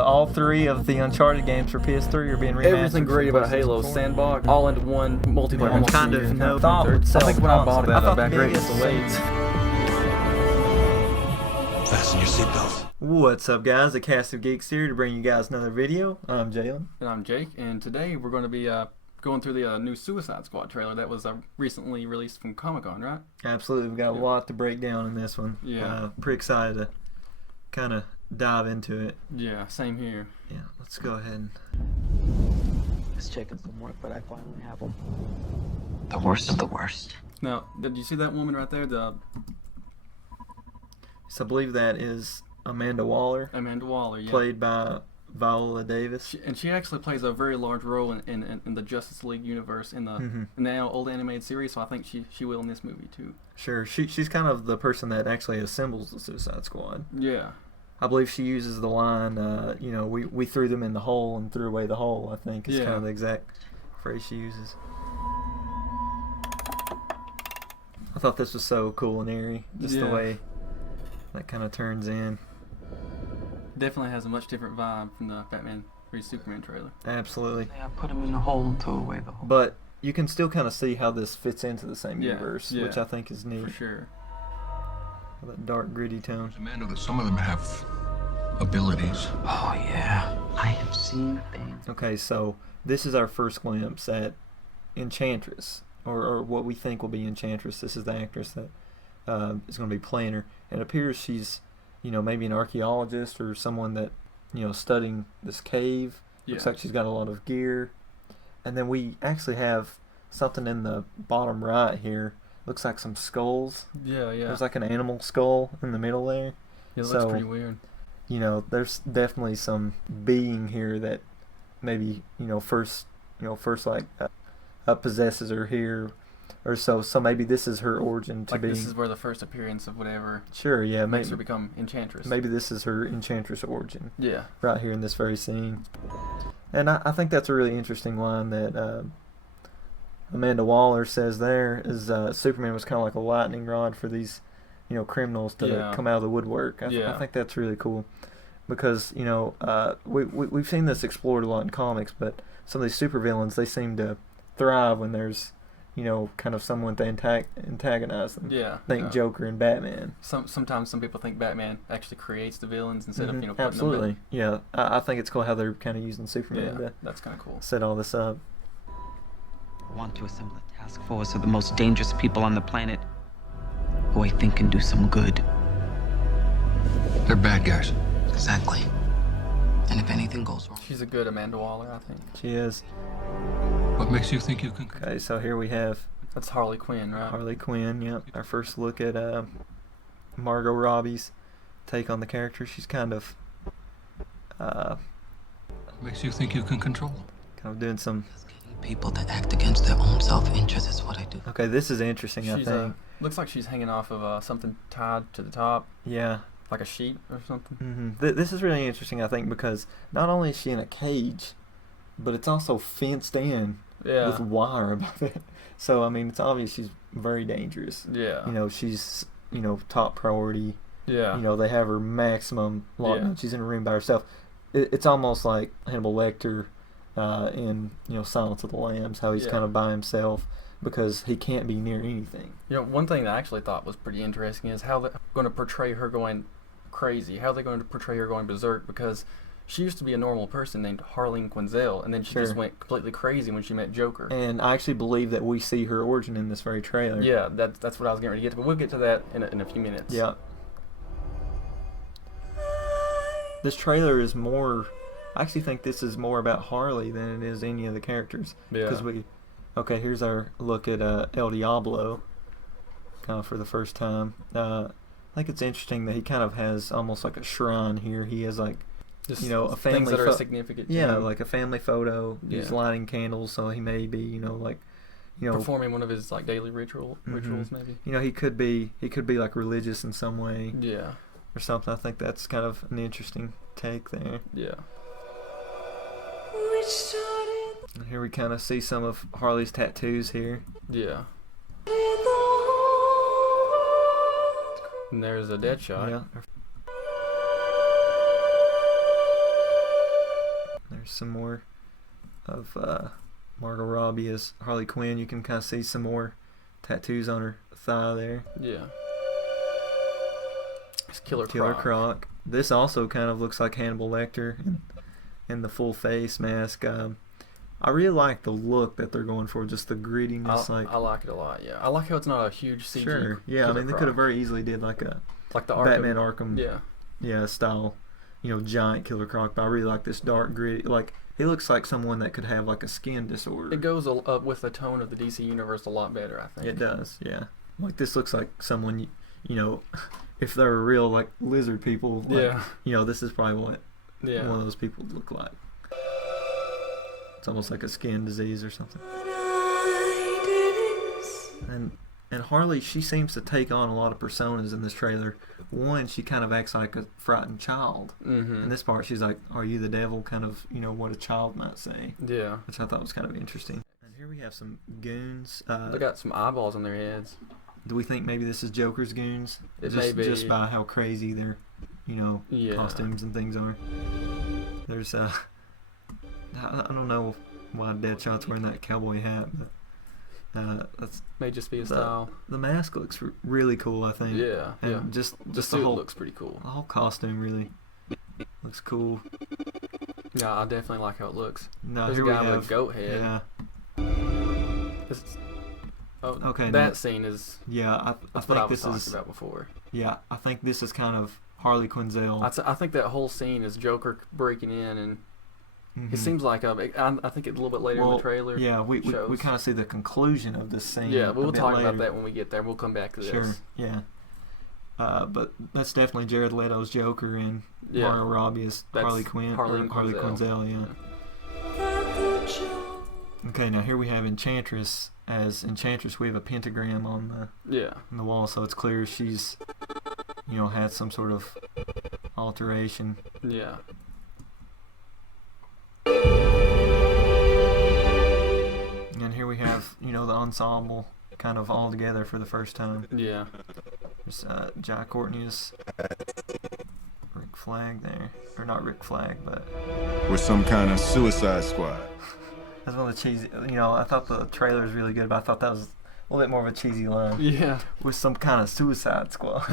All three of the Uncharted games for PS3 are being remastered. Everything great about Halo Sandbox, all into one multiplayer. I kind of know thought would sell. I think when I bought it, I thought back great. Fasten your seatbelts. What's up, guys? The Cast of Geeks here to bring you guys another video. I'm Jalon. And I'm Jake, and today we're going to be going through the new Suicide Squad trailer that was recently released from Comic-Con, right? Absolutely. We've got a lot to break down in this one. Yeah. Pretty excited to kind of dive into it. Yeah, same here. Yeah, let's go ahead and... Just checking some work, but I finally have them. The worst of the worst. Now, did you see that woman right there? So I believe that is Amanda Waller. Amanda Waller, yeah. Played by Viola Davis. She actually plays a very large role in the Justice League universe in the old animated series, so I think she will in this movie too. Sure, she's kind of the person that actually assembles the Suicide Squad. Yeah. I believe she uses the line, you know, we threw them in the hole and threw away the hole, I think is kind of the exact phrase she uses. I thought this was so cool and eerie, just the way that kind of turns in. Definitely has a much different vibe from the Batman v Superman trailer. Absolutely. I put them in the hole and threw away the hole. But you can still kind of see how this fits into the same universe, which I think is neat. For sure. That dark, gritty tone. Amanda, that some of them have abilities. Oh, yeah. I have seen things. Okay, so this is our first glimpse at Enchantress, or what we think will be Enchantress. This is the actress that is going to be playing her. And it appears she's, you know, maybe an archaeologist or someone that, you know, studying this cave. Looks like she's got a lot of gear. And then we actually have something in the bottom right here. Looks like some skulls. Yeah. There's like an animal skull in the middle there. Yeah, it looks pretty weird. You know, there's definitely some being here that maybe, first like possesses her here or so. So maybe this is her origin to like being. This is where the first appearance of whatever. Sure, yeah. Makes her become Enchantress. Maybe this is her Enchantress origin. Yeah. Right here in this very scene. And I think that's a really interesting line that Amanda Waller says there is Superman was kind of like a lightning rod for these, criminals to come out of the woodwork. I think that's really cool because, we've seen this explored a lot in comics, but some of these supervillains, they seem to thrive when there's, kind of someone to antagonize them. Yeah. Think Joker and Batman. Sometimes some people think Batman actually creates the villains instead of, putting Absolutely. them in. Yeah. I think it's cool how they're kind of using Superman to that's kind of cool. set all this up. I want to assemble a task force of the most dangerous people on the planet who I think can do some good. They're bad guys. Exactly. And if anything goes wrong... She's a good Amanda Waller, I think. She is. What makes you think you can... Okay, so here we have... That's Harley Quinn, right? Harley Quinn, yep. Our first look at Margot Robbie's take on the character. She's kind of... What makes you think you can control them? Kind of doing some... People that act against their own self-interest is what I do. Okay, this is interesting, I think. Looks like she's hanging off of something tied to the top. Yeah. Like a sheet or something. This is really interesting, I think, because not only is she in a cage, but it's also fenced in with wire above it. So, I mean, it's obvious she's very dangerous. Yeah. She's, top priority. Yeah. They have her maximum lockdown. She's in a room by herself. It's almost like Hannibal Lecter in Silence of the Lambs, how he's kind of by himself because he can't be near anything. One thing that I actually thought was pretty interesting is how they're going to portray her going crazy. How they're going to portray her going berserk, because she used to be a normal person named Harleen Quinzel, and then she just went completely crazy when she met Joker. And I actually believe that we see her origin in this very trailer. Yeah, that's what I was getting ready to get to, but we'll get to that in a few minutes. Yeah. This trailer is more... I actually think this is more about Harley than it is any of the characters. Yeah. Okay, here's our look at El Diablo, kind of for the first time. I think it's interesting that he kind of has almost like a shrine here. He has like, just a family things that are significant. Yeah, like a family photo. He's lighting candles, so he may be, performing one of his like daily rituals, maybe. He could be like religious in some way. Yeah. Or something. I think that's kind of an interesting take there. Yeah. And here we kind of see some of Harley's tattoos here. Yeah. And there's a Deadshot. Yeah. some more of Margot Robbie as Harley Quinn. You can kind of see some more tattoos on her thigh there. Yeah. It's Killer Croc. This also kind of looks like Hannibal Lecter in the full face mask. I really like the look that they're going for, just the grittiness. I like it a lot. Yeah, I like how it's not a huge CG. Sure. Yeah, I mean they could have very easily did like the Batman Arkham. Yeah, style. Giant Killer Croc. But I really like this dark gritty. Like he looks like someone that could have like a skin disorder. It goes up with the tone of the DC universe a lot better, I think. It does. Yeah. Like this looks like someone if they were real like lizard people. Like, this is probably what one of those people would look like. It's almost like a skin disease or something. And Harley, she seems to take on a lot of personas in this trailer. One, she kind of acts like a frightened child. Mm-hmm. In this part, she's like, "Are you the devil?" Kind of, what a child might say. Yeah. Which I thought was kind of interesting. And here we have some goons. They got some eyeballs on their heads. Do we think maybe this is Joker's goons? It may be. Just by how crazy their, costumes and things are. There's I don't know why Deadshot's wearing that cowboy hat, but that's may just be a style. The mask looks really cool, I think. Yeah, and just the suit looks pretty cool. The whole costume really looks cool. Yeah, I definitely like how it looks. No, There's here a guy we have with a goat head. Yeah. Okay. That scene is. Yeah, I think what I this was is talking about before. Yeah, I think this is kind of Harley Quinzel. I think that whole scene is Joker breaking in and. Mm-hmm. It seems like I think it's a little bit later in the trailer. Yeah, we kind of see the conclusion of this scene. Yeah, we'll talk later. about that when we get there. We'll come back to this. Sure. Yeah. But that's definitely Jared Leto's Joker and Margot Robbie is Harley Quinn. Harley Quinzel. Yeah. Okay, now here we have Enchantress. As Enchantress, we have a pentagram on the wall, so it's clear she's had some sort of alteration. Yeah. And here we have, the ensemble kind of all together for the first time. Yeah. There's Jai Courtney's Rick Flag there. Or not Rick Flag, but... We're some kind of Suicide Squad. That's one of the cheesy... I thought the trailer was really good, but I thought that was a little bit more of a cheesy line. Yeah. With some kind of Suicide Squad.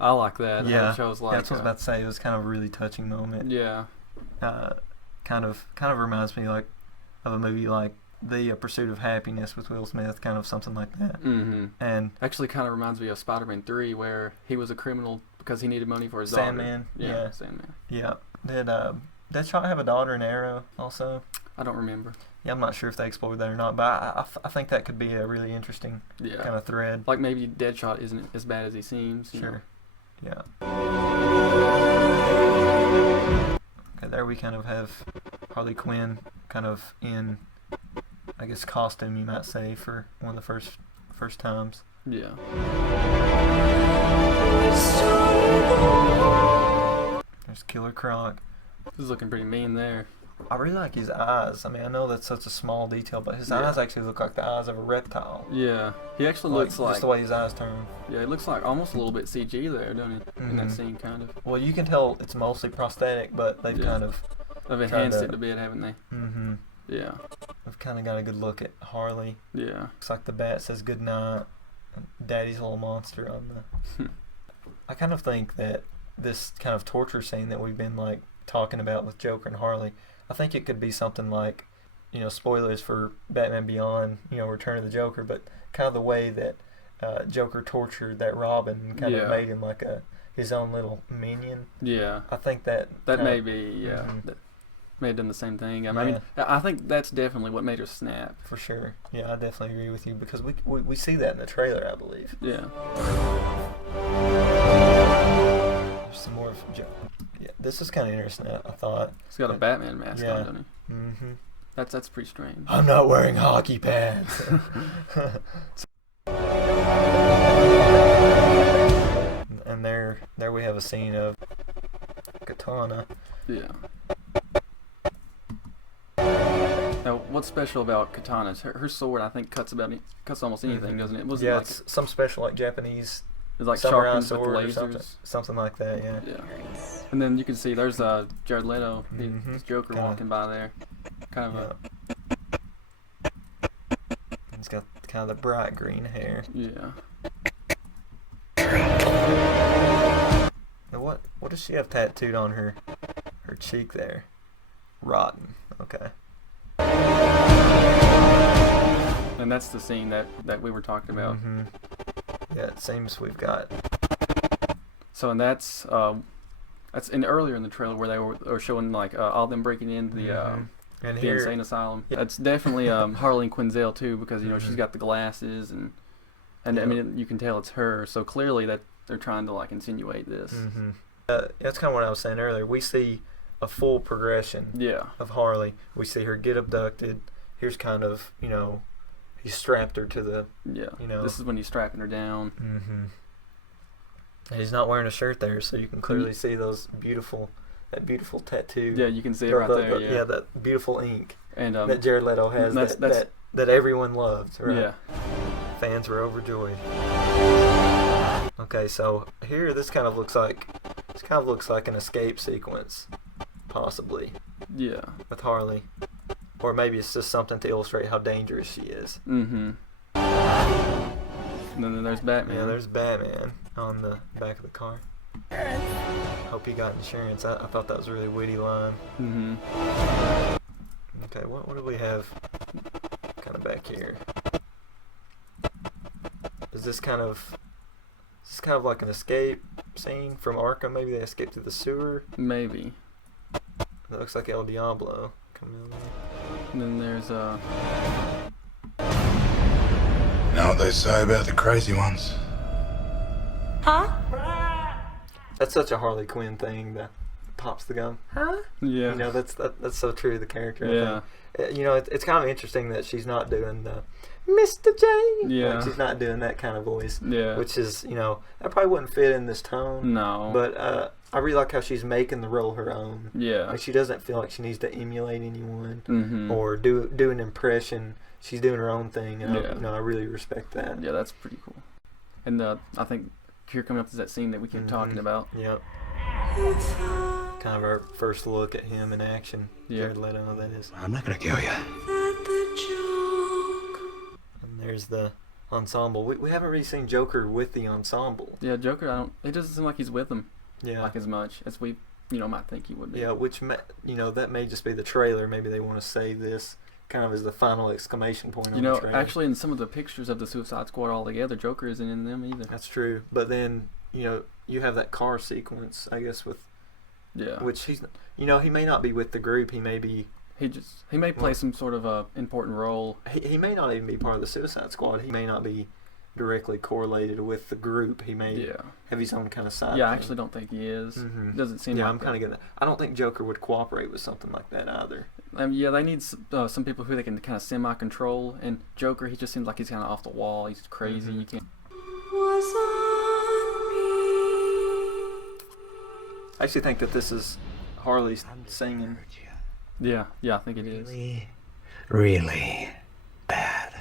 I like that. Yeah, that's what I was about to say. It was kind of a really touching moment. Yeah. Kind of reminds me like of a movie like The Pursuit of Happiness with Will Smith, kind of something like that. Mm-hmm. And actually, kind of reminds me of Spider-Man 3, where he was a criminal because he needed money for his Sandman. daughter. Yeah, Sandman. Yeah. Did Deadshot have a daughter in Arrow also? I don't remember. Yeah, I'm not sure if they explored that or not, but I think that could be a really interesting kind of thread. Like maybe Deadshot isn't as bad as he seems. Sure. Yeah. Okay, there we kind of have Harley Quinn kind of in, I guess, costume, you might say, for one of the first times. Yeah. There's Killer Croc. He's looking pretty mean there. I really like his eyes. I mean, I know that's such a small detail, but his eyes actually look like the eyes of a reptile. Yeah, he actually looks like... Just the way his eyes turn. Yeah, it looks like almost a little bit CG there, doesn't it? Mm-hmm. In that scene, kind of. Well, you can tell it's mostly prosthetic, but they've kind of... They've enhanced it a bit, haven't they? Mm-hmm. Yeah. We've kind of got a good look at Harley. Yeah. Looks like the bat says goodnight. Daddy's little monster on the... I kind of think that this kind of torture scene that we've been, like, talking about with Joker and Harley... I think it could be something like, spoilers for Batman Beyond, Return of the Joker, but kind of the way that Joker tortured that Robin and kind of made him like his own little minion. Yeah. I think that may be, that may have done the same thing. I mean, I think that's definitely what made her snap. For sure. Yeah, I definitely agree with you because we see that in the trailer, I believe. Yeah. There's some more of Joker. Yeah, this is kind of interesting, I thought. He's got a Batman mask on, doesn't he? Mm-hmm. That's pretty strange. I'm not wearing hockey pads. And there we have a scene of Katana. Yeah. Now, what's special about Katana? Her sword, I think, cuts almost anything, doesn't it? It's some special like Japanese It's like Samurai sharpened with sword or lasers. something like that. Yeah. Yeah. And then you can see there's Jared Leto, his Joker Kinda. walking by there. Kind of He's got kind of the bright green hair. yeah. Now what does she have tattooed on her cheek there? Rotten. Okay. And that's the scene that we were talking about. Mm-hmm. Yeah, it seems we've got. So and that's in earlier in the trailer where they were showing like all them breaking into and the here, insane asylum. Yeah. That's definitely Harleen Quinzel too, because she's got the glasses and I mean you can tell it's her. So clearly that they're trying to like insinuate this. Mm-hmm. That's kind of what I was saying earlier. We see a full progression Yeah. of Harley. We see her get abducted. Here's kind of, he strapped her to the. Yeah. You know. This is when he's strapping her down. Mm-hmm. And he's not wearing a shirt there, so you can clearly see that beautiful tattoo. Yeah, you can see it right there. Yeah. Yeah, that beautiful ink And that Jared Leto has. That everyone loved. Right? Yeah. Fans were overjoyed. Okay, so here this kind of looks like an escape sequence, possibly, Yeah. with Harley, or maybe it's just something to illustrate how dangerous she is. Mm-hmm. And then there's Batman. Yeah, there's Batman on the back of the car. Hope he got insurance. I thought that was a really witty line. Mm-hmm. Okay, what do we have kind of back here? Is this kind of like an escape scene from Arkham? Maybe they escaped through the sewer. Maybe. That looks like El Diablo coming in there. And then there's You know what they say about the crazy ones? That's such a Harley Quinn thing. The pops the gum. Huh? yeah. That's so true to the character. Yeah. I think. It's kind of interesting that she's not doing the Mr. J. Yeah. Like, she's not doing that kind of voice. Yeah. Which is, that probably wouldn't fit in this tone. No. But I really like how she's making the role her own. Yeah. Like she doesn't feel like she needs to emulate anyone Mm-hmm. or do an impression. She's doing her own thing, and Yeah. I really respect that. Yeah, that's pretty cool. And I think here coming up is that scene that we keep talking about. Yep. Kind of our first look at him in action. Yeah. Jared Leto, that is. I'm not gonna kill you. And there's the ensemble. We haven't really seen Joker with the ensemble. Yeah, Joker. It doesn't seem like he's with them Yeah. like as much as we might think he would be. Yeah, which that may just be the trailer. Maybe they want to say this kind of as the final exclamation point on the trailer. Actually, in some of the pictures of the Suicide Squad all together, Joker isn't in them either. That's true. But then you have that car sequence, I guess, with. Yeah. Which he may not be with the group. He may be. He may play some sort of a important role. He may not even be part of the Suicide Squad. He may not be directly correlated with the group. He may have his own kind of side. Yeah, I thing. actually don't think he is. Mm-hmm. Doesn't seem Yeah, like I'm kind of getting that. I don't think Joker would cooperate with something like that either. Yeah, they need some people who they can kind of semi-control. And Joker, he just seems like he's kind of off the wall. He's crazy. Mm-hmm. You can't. I actually think that this is Harley singing. Yeah, I think it is. Really bad.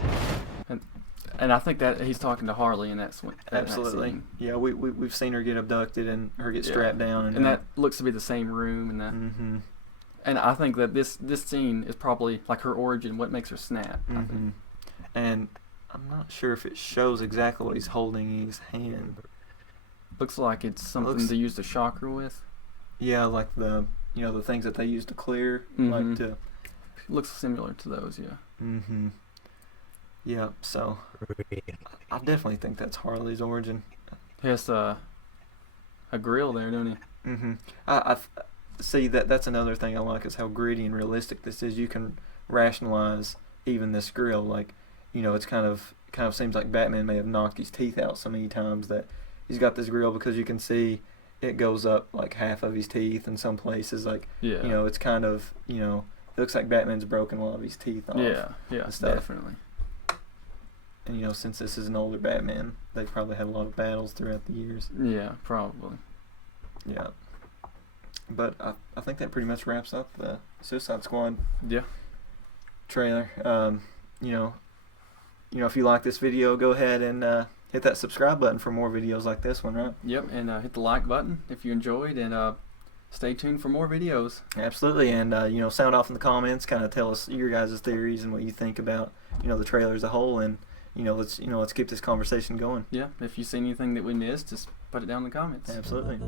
And I think that he's talking to Harley in that swing. Absolutely. That scene. Yeah, we've seen her get abducted and her get strapped down. And that looks to be the same room. And that. Mm-hmm. And I think that this scene is probably like her origin, what makes her snap. I think. Mm-hmm. And I'm not sure if it shows exactly what he's holding in his hand. Looks like it's something to use the shocker with. Yeah, like the things that they use to clear, like to. Looks similar to those, yeah. Mm-hmm. Yeah, so I definitely think that's Harley's origin. He has a grill there, don't he? Mm-hmm. I see that's another thing I like is how gritty and realistic this is. You can rationalize even this grill, like it's kind of seems like Batman may have knocked his teeth out so many times that he's got this grill because you can see it goes up like half of his teeth in some places. Like it's kind of it looks like Batman's broken a lot of his teeth off. Yeah, stuff. definitely. And since this is an older Batman, they probably had a lot of battles throughout the years. Yeah, probably. Yeah. But I think that pretty much wraps up the Suicide Squad trailer. If you like this video, go ahead and hit that subscribe button for more videos like this one, right? Yep, and hit the like button if you enjoyed, and stay tuned for more videos. Absolutely, and sound off in the comments, kind of tell us your guys' theories and what you think about the trailer as a whole, and let's keep this conversation going. Yeah, if you see anything that we missed, just put it down in the comments. Absolutely.